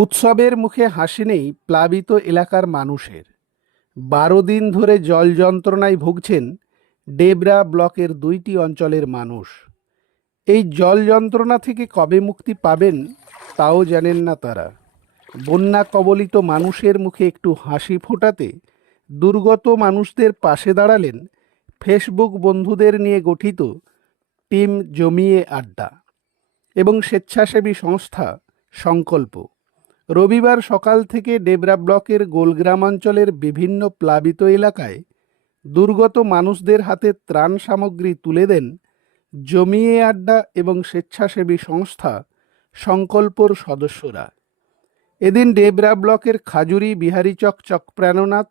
উৎসবের মুখে হাসি নেই প্লাবিত এলাকার মানুষের। ১২ দিন ধরে জল যন্ত্রণায় ভুগছেন ডেবরা ব্লকের ২টি অঞ্চলের মানুষ। এই জল যন্ত্রণা থেকে কবে মুক্তি পাবেন তাও জানেন না তারা। বন্যা কবলিত মানুষের মুখে একটু হাসি ফোটাতে দুর্গত মানুষদের পাশে দাঁড়ালেন ফেসবুক বন্ধুদের নিয়ে গঠিত টিম জমিয়ে আড্ডা এবং স্বেচ্ছাসেবী সংস্থা সংকল্প। রবিবার সকাল থেকে ডেবরা ব্লকের গোলগ্রামাঞ্চলের বিভিন্ন প্লাবিত এলাকায় দুর্গত মানুষদের হাতে ত্রাণ সামগ্রী তুলে দেন জমিয়ে আড্ডা এবং স্বেচ্ছাসেবী সংস্থা সংকল্পর সদস্যরা। এদিন ডেবরা ব্লকের খাজুরি, বিহারীচক, চকপ্রাণনাথ,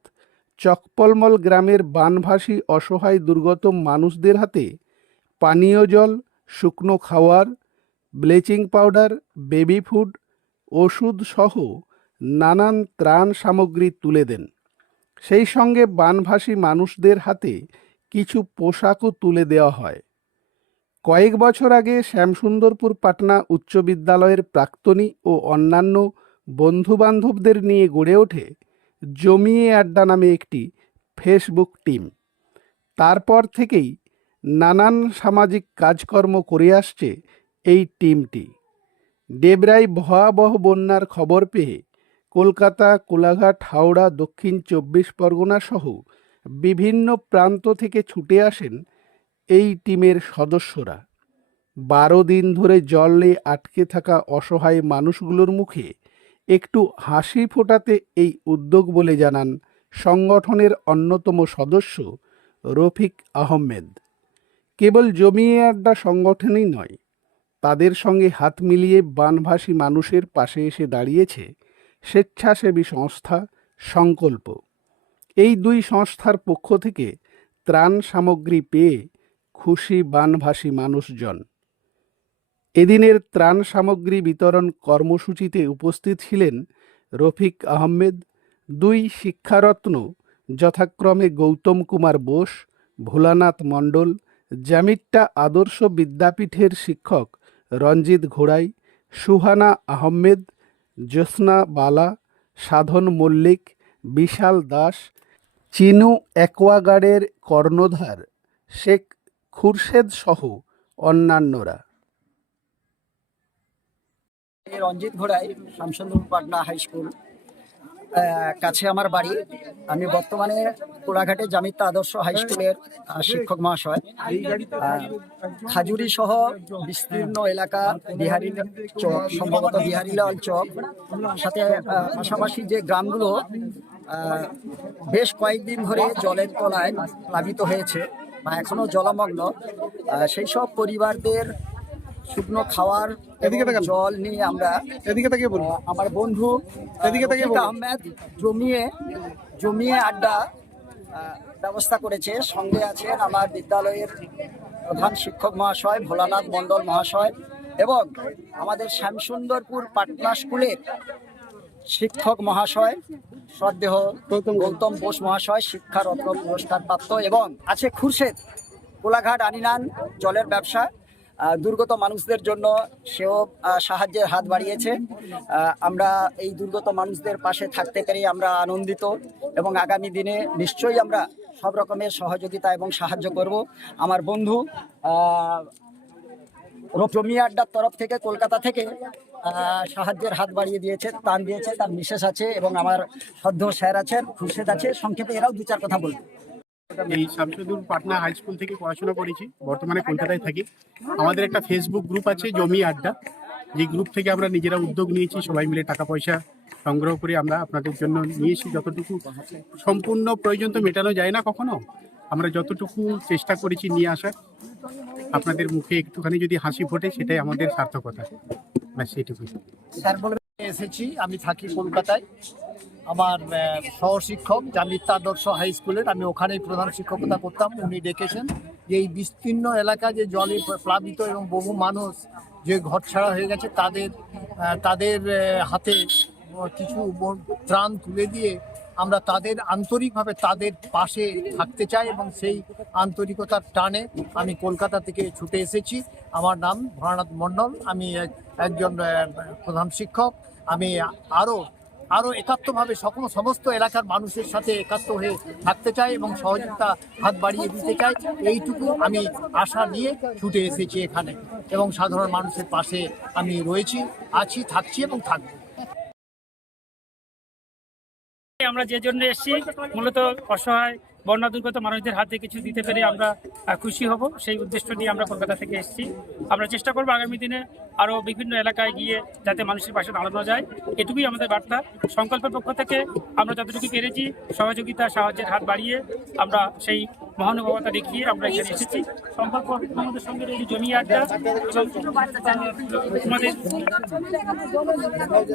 চকপলমল গ্রামের বানভাসী অসহায় দুর্গত মানুষদের হাতে পানীয় জল, শুকনো খাওয়ার, ব্লিচিং পাউডার, বেবি ফুড, ওষুধ সহ নানান ত্রাণ সামগ্রী তুলে দেন। সেই সঙ্গে বানভাসী মানুষদের হাতে কিছু পোশাকও তুলে দেওয়া হয়। কয়েক বছর আগে শ্যামসুন্দরপুর পাটনা উচ্চ বিদ্যালয়ের প্রাক্তনী ও অন্যান্য বন্ধুবান্ধবদের নিয়ে গড়ে ওঠে জমিয়ে আড্ডা নামে একটি ফেসবুক টিম। তারপর থেকেই নানান সামাজিক কাজকর্ম করে আসছে এই টিমটি। ডেবরায় ভয়াবহ বন্যার খবর পেয়ে কলকাতা, কোলাঘাট, হাওড়া, দক্ষিণ ২৪ পরগনা সহ বিভিন্ন প্রান্ত থেকে ছুটে আসেন এই টিমের সদস্যরা। ১২ দিন ধরে জলে আটকে থাকা অসহায় মানুষগুলোর মুখে একটু হাসি ফোটাতে এই উদ্যোগ বলে জানান সংগঠনের অন্যতম সদস্য রফিক আহমেদ। কেবল জমিয়ে আড্ডা সংগঠনই নয়, তাদের সঙ্গে হাত মিলিয়ে বানভাসী মানুষের পাশে এসে দাঁড়িয়েছে স্বেচ্ছাসেবী সংস্থা সংকল্প। এই দুই সংস্থার পক্ষ থেকে ত্রাণ সামগ্রী পেয়ে খুশি বানভাসী মানুষজন। এদিনের ত্রাণ সামগ্রী বিতরণ কর্মসূচিতে উপস্থিত ছিলেন রফিক আহমেদ, দুই শিক্ষারত্ন যথাক্রমে গৌতম কুমার বোস, ভোলানাথ মণ্ডল, জামিট্টা আদর্শ বিদ্যাপীঠের শিক্ষক রঞ্জিত ঘোড়াই, সুহানা আহমেদ, জ্যোৎস্না বালা, সাধন মল্লিক, বিশাল দাস, চিনু অ্যাকোয়াগার্ডের কর্ণধার শেখ খুরশেদ সহ অন্যান্যরা। রঞ্জিত ঘোড়াই, শ্যামসুন্দরপুর পাটনা হাই স্কুল কাছে আমার বাড়ি। আমি বর্তমানে কোলাঘাটে জামিত্তা আদর্শ হাই স্কুলের শিক্ষক মহাশয়। খাজুরি সহ বিস্তীর্ণ এলাকা, বিহারি চক, সম্ভবত বিহারিলাল চক, সাথে পাশাপাশি যে গ্রামগুলো বেশ কয়েকদিন ধরে জলের তলায় প্লাবিত হয়েছে বা এখনো জলমগ্ন, সেই সব পরিবারদের শুকনো খাওয়ার জল নিয়ে আমরা আমার বন্ধু আহমেদ জমিয়ে আড্ডা ব্যবস্থা করেছে। সঙ্গে আছেন আমার বিদ্যালয়ের প্রধান শিক্ষক মহাশয় ভোলানাথ মণ্ডল মহাশয় এবং আমাদের শ্যামসুন্দরপুর পাটনা স্কুলের শিক্ষক মহাশয় শ্রদ্ধেয় গৌতম বোস মহাশয়, শিক্ষারত্ন পুরস্কার প্রাপ্ত, এবং আছে খুরশেদ, কোলাঘাট আনিনান জলের ব্যবসা, দুর্গত মানুষদের জন্য সেও সাহায্যের হাত বাড়িয়েছে। আমরা এই দুর্গত মানুষদের পাশে থাকতে পেরে আমরা আনন্দিত এবং আগামী দিনে নিশ্চয়ই আমরা সব রকমের সহযোগিতা এবং সাহায্য করব। আমার বন্ধু জমিয়ে আড্ডার তরফ থেকে কলকাতা থেকে সাহায্যের হাত বাড়িয়ে দিয়েছে, ত্রাণ দিয়েছে, তার মিসেস আছে এবং আমার সদ্য স্যার আছেন, খুরশেদ আছে। সংক্ষেপে এরাও দু চার কথা বলবে। এই শ্যামসুন্দরপুর পাটনা হাই স্কুল থেকে পড়াশোনা করেছি, বর্তমানে কলকাতায় থাকি। আমাদের একটা ফেসবুক গ্রুপ আছে জমি আড্ডা, যে গ্রুপ থেকে আমরা নিজেরা উদ্যোগ নিয়েছি, সবাই মিলে টাকা পয়সা সংগ্রহ করে আমরা আপনাদের জন্য নিয়েছি। যতটুকু সম্পূর্ণ প্রয়োজন তো মেটানো যায় না কখনো, আমরা যতটুকু চেষ্টা করেছি নিয়ে আসার। আপনাদের মুখে একটুখানি যদি হাসি ফোটে সেটাই আমাদের সার্থকতা, ব্যাস সেটুকুই। এসেছি, আমি থাকি কলকাতায়। আমার সহশিক্ষক জামিত্তা আদর্শ হাই স্কুলের, আমি ওখানেই প্রধান শিক্ষকতা করতাম। উনি ডেকেছেন যে এই বিস্তীর্ণ এলাকা যে জলে প্লাবিত এবং বহু মানুষ যে ঘরছাড়া হয়ে গেছে, তাদের হাতে কিছু ত্রাণ তুলে দিয়ে আমরা তাদের আন্তরিকভাবে তাদের পাশে থাকতে চাই এবং সেই আন্তরিকতার টানে আমি কলকাতা থেকে ছুটে এসেছি। আমার নাম ভোলানাথ মণ্ডল, আমি একজন প্রধান শিক্ষক আমি আরও একাত্মভাবে সমস্ত এলাকার মানুষের সাথে একাত্ম হয়ে থাকতে চাই এবং সহযোগিতা হাত বাড়িয়ে দিতে চাই। এইটুকু আমি আশা নিয়ে ছুটে এসেছি এখানে এবং সাধারণ মানুষের পাশে আমি রয়েছি, আছি, থাকছি এবং থাকবো। আমরা যে জন্য এসেছি মূলত অসহায় বন্যা দুর্গত মানুষদের হাতে কিছু দিতে পেরে আমরা খুশি হব, সেই উদ্দেশ্য নিয়ে আমরা কলকাতা থেকে এসেছি। আমরা চেষ্টা করবো আগামী দিনে আরও বিভিন্ন এলাকায় গিয়ে যাতে মানুষের পাশে দাঁড়ানো যায়, এটুকুই আমাদের বার্তা। সংকল্পের পক্ষ থেকে আমরা যতটুকু পেরেছি সহযোগিতা সাহায্যের হাত বাড়িয়ে আমরা সেই মহানুভবতা দেখিয়ে আমরা এখানে এসেছি। সংকল্প আমাদের সঙ্গে রয়েছে জমি আড্ডা এবং আমাদের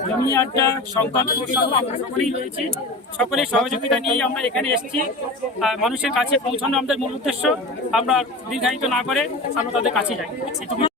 জমি আড্ডা সংকল্প সহ আমরা সকলেই রয়েছি, সকলের সহযোগিতা নিয়ে আমরা এখানে এসেছি। মানুষের কাছে পৌঁছানো আমাদের মূল উদ্দেশ্য। আমরা দীর্ঘায়িত না করে আমরা তাদের কাছে যাই, এটুকু।